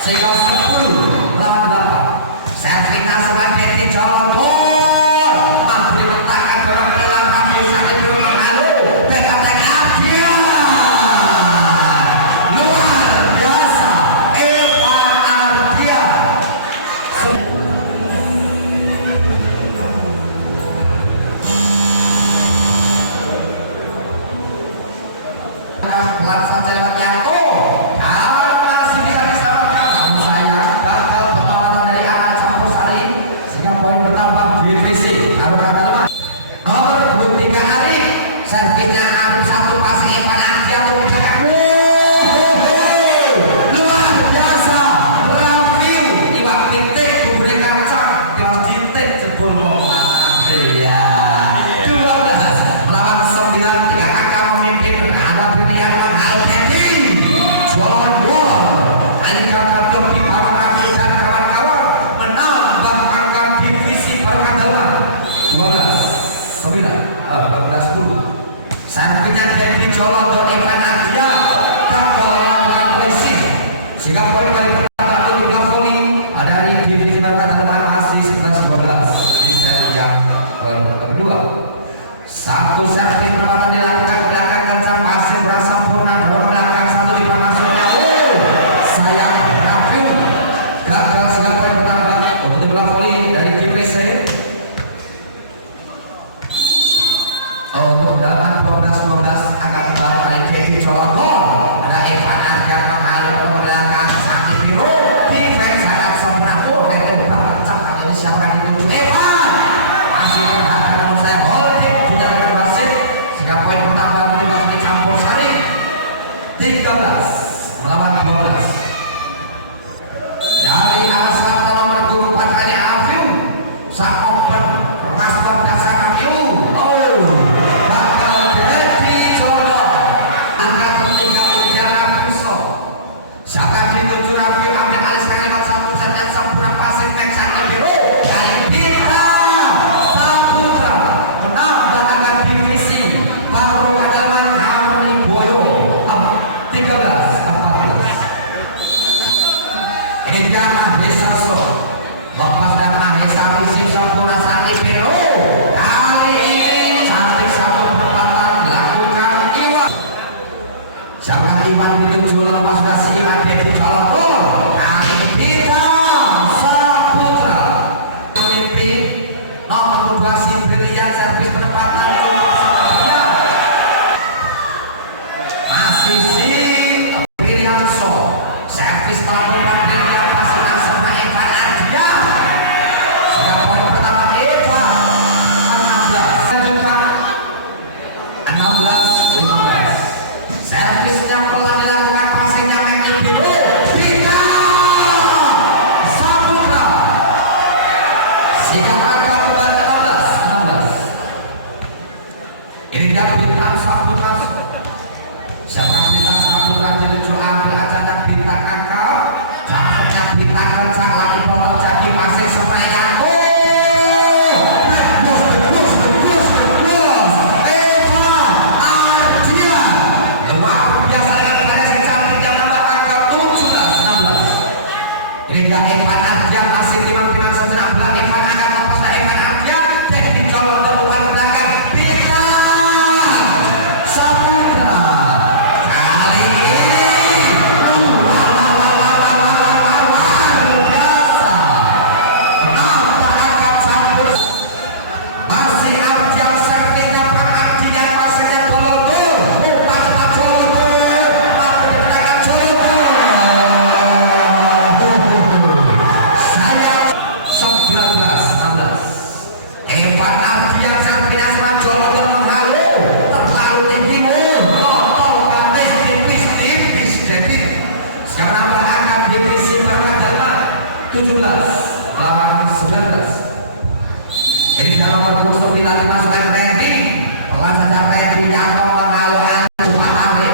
Sehingga 10 lawan Mahesa So lepas dari Mahesa fisik sempurna sang Ibero kali ini cantik satu perempatan dilakukan Iwan siapkan Iwan menuju lepas nasi Iwan dia dicolong gol kali Bintang Saputra memimpin nomor 2 si brilian servis penempatan cukup setia masih si Brilian So servis pelabuhan brilian pasangan sama Evan Ardian sudah poin pertama Evan 16 lanjutkan 16-15 servisnya pelan dilakukan passingnya Memi Biru Bintang Saputra sehingga agak kembali 16 ini dia Bintang Saputra siapa Bintang Saputra menuju ambil acara Bintang Kakao maksudnya Bintang Kencang lagi bawa jadi masih semuanya ini dia Evan Ardian masih timang-timang sejenak belakang Evan akan lepas dari Evan Ardian dan dicolong dari umpan belakang Bintang Saputra kali ini luar biasa kenapa akan campur masih Ardian servisnya Pak Ardian pasangnya Jolotur umpan cepat Jolotur mampu dikenakan Jolotur sayang 19-16 Evan Ardian servisnya serat Jolotur menghalu terlalu tinggi totol batis tipis jadi sekarang nambah angka divisi perwakilan 17 lawan 19 ini dia nomor punggung 9 dimasukkan Randy pelan saja Randy yang menghalu Pak Arli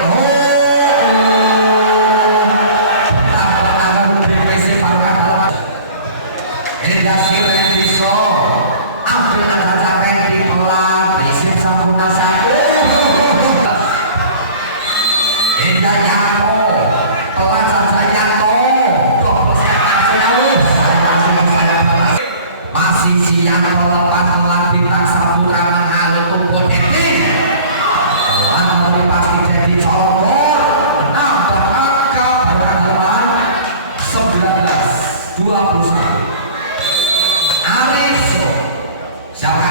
ini dia si Randy So ambil saja Randy pelan prinsip sempurna satu ini dia Yanto pelan saja Yanto 20 masih si Yanto lepas telah Bintang Saputra menghalu tumbuh Dedi pelan melipasi Dedi color nambah angka beranggalan 19-21 Ariso siapa